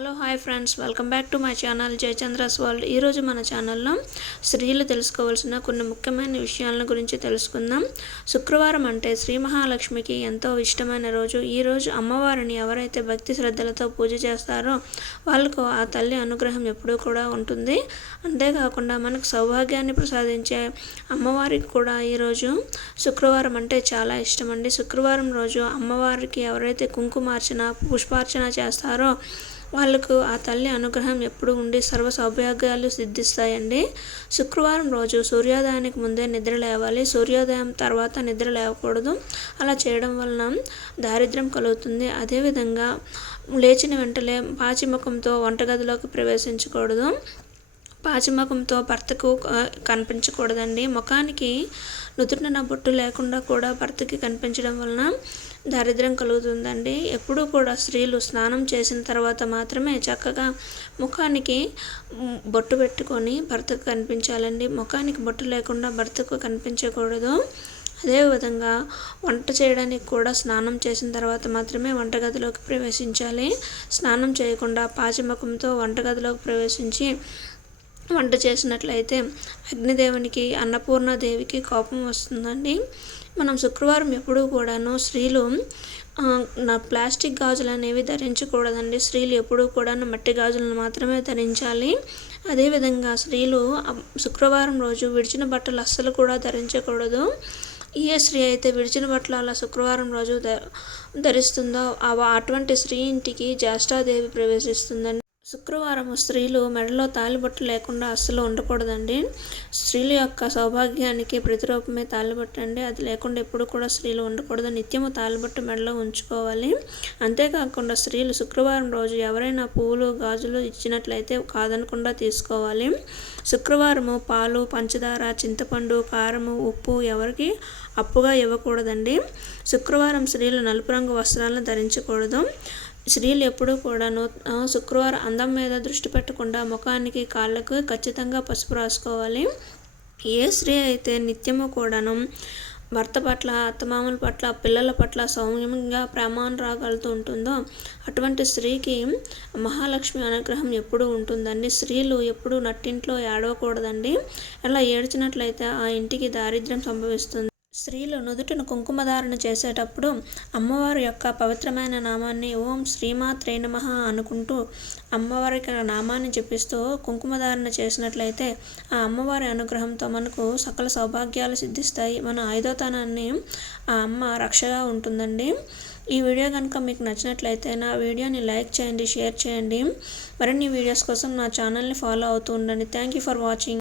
Hello hi friends. Welcome back to my channel Jayachandra's world. ఈరోజు మన ఛానల్లో స్త్రీలు తెలుసుకోవాల్సిన కొన్ని ముఖ్యమైన విషయాలను గురించి తెలుసుకుందాం. శుక్రవారం అంటే శ్రీ మహాలక్ష్మికి ఎంతో ఇష్టమైన రోజు. ఈ రోజు అమ్మవారిని ఎవరైతే భక్తి శ్రద్ధలతో పూజ చేస్తారో వాళ్ళకు ఆ తల్లి అనుగ్రహం ఎప్పుడూ కూడా ఉంటుంది. అంతేకాకుండా మనకు సౌభాగ్యాన్ని ప్రసాదించే అమ్మవారికి కూడా ఈరోజు శుక్రవారం అంటే చాలా ఇష్టం అండి శుక్రవారం రోజు అమ్మవారికి ఎవరైతే కుంకుమార్చన పుష్పార్చన చేస్తారో వాళ్ళకు ఆ తల్లి అనుగ్రహం ఎప్పుడు ఉండి సర్వ సౌభాగ్యాలు సిద్ధిస్తాయండి. శుక్రవారం రోజు సూర్యోదయానికి ముందే నిద్ర లేవాలి. సూర్యోదయం తర్వాత నిద్ర లేవకూడదు. అలా చేయడం వలన దారిద్ర్యం కలుగుతుంది. అదేవిధంగా లేచిన వెంటనే పాచిముఖంతో వంటగదిలోకి ప్రవేశించకూడదు. పాచిముఖంతో భర్తకు కనిపించకూడదండి. ముఖానికి నుదుటిన బొట్టు లేకుండా కూడా భర్తకి కనిపించడం వలన దారిద్ర్యం కలుగుతుందండి. ఎప్పుడూ కూడా స్త్రీలు స్నానం చేసిన తర్వాత మాత్రమే చక్కగా ముఖానికి బొట్టు పెట్టుకొని భర్తకు కనిపించాలండి. ముఖానికి బొట్టు లేకుండా భర్తకు కనిపించకూడదు. అదేవిధంగా వంట చేయడానికి కూడా స్నానం చేసిన తర్వాత మాత్రమే వంటగదిలోకి ప్రవేశించాలి. స్నానం చేయకుండా పాచిమకంతో వంటగదిలోకి ప్రవేశించి వంట చేసినట్లయితే అగ్నిదేవునికి అన్నపూర్ణాదేవికి కోపం వస్తుందండి. మనం శుక్రవారం ఎప్పుడూ కూడాను స్త్రీలు నా ప్లాస్టిక్ గాజులు అనేవి ధరించకూడదండి. స్త్రీలు ఎప్పుడూ కూడా మట్టి గాజులను మాత్రమే ధరించాలి. అదేవిధంగా స్త్రీలు శుక్రవారం రోజు విడిచిన బట్టలు అస్సలు కూడా ధరించకూడదు. ఏ స్త్రీ అయితే విడిచిన బట్టలు అలా శుక్రవారం రోజు ధరిస్తుందో అటువంటి స్త్రీ ఇంటికి జ్యేష్ఠాదేవి ప్రవేశిస్తుందండి. శుక్రవారం స్త్రీలు మెడలో తాలిబొట్టు లేకుండా అస్సలు ఉండకూడదండి. స్త్రీల యొక్క సౌభాగ్యానికి ప్రతిరూపమే తాలిబొట్టు అండి. అది లేకుండా ఎప్పుడు కూడా స్త్రీలు ఉండకూడదు. నిత్యము తాలిబొట్టు మెడలో ఉంచుకోవాలి. అంతేకాకుండా స్త్రీలు శుక్రవారం రోజు ఎవరైనా పువ్వులు గాజులు ఇచ్చినట్లయితే కాదనకుండా తీసుకోవాలి. శుక్రవారము పాలు పంచదార చింతపండు కారము ఉప్పు ఎవరికి అప్పుగా ఇవ్వకూడదండి. శుక్రవారం స్త్రీలు నలుపు రంగు వస్త్రాలను ధరించకూడదు. స్త్రీలు ఎప్పుడూ కూడాను శుక్రవారం అందం మీద దృష్టి పెట్టకుండా ముఖానికి కాళ్ళకు ఖచ్చితంగా పసుపు రాసుకోవాలి. ఏ స్త్రీ అయితే నిత్యము కూడాను భర్త పట్ల అత్తమామల పట్ల పిల్లల పట్ల సౌమ్యంగా ప్రేమానురాగాలతో ఉంటుందో అటువంటి స్త్రీకి మహాలక్ష్మి అనుగ్రహం ఎప్పుడు ఉంటుందండి. స్త్రీలు ఎప్పుడు నట్టింట్లో ఏడవకూడదండి. అలా ఏడ్చినట్లయితే ఆ ఇంటికి దారిద్ర్యం సంభవిస్తుంది. స్త్రీలు నుదుటిన కుంకుమధారణ చేసేటప్పుడు అమ్మవారి యొక్క పవిత్రమైన నామాన్ని ఓం శ్రీమాత్రే నమ అనుకుంటూ అమ్మవారి నామాన్ని జపిస్తూ కుంకుమధారణ చేసినట్లయితే ఆ అమ్మవారి అనుగ్రహంతో మనకు సకల సౌభాగ్యాలు సిద్ధిస్తాయి. మన ఐదోతనాన్ని ఆ అమ్మ రక్షగా ఉంటుందండి. ఈ వీడియో కనుక మీకు నచ్చినట్లయితే నా వీడియోని లైక్ చేయండి షేర్ చేయండి. మరిన్ని వీడియోస్ కోసం నా ఛానల్ని ఫాలో అవుతూ ఉండండి. Thank you for watching.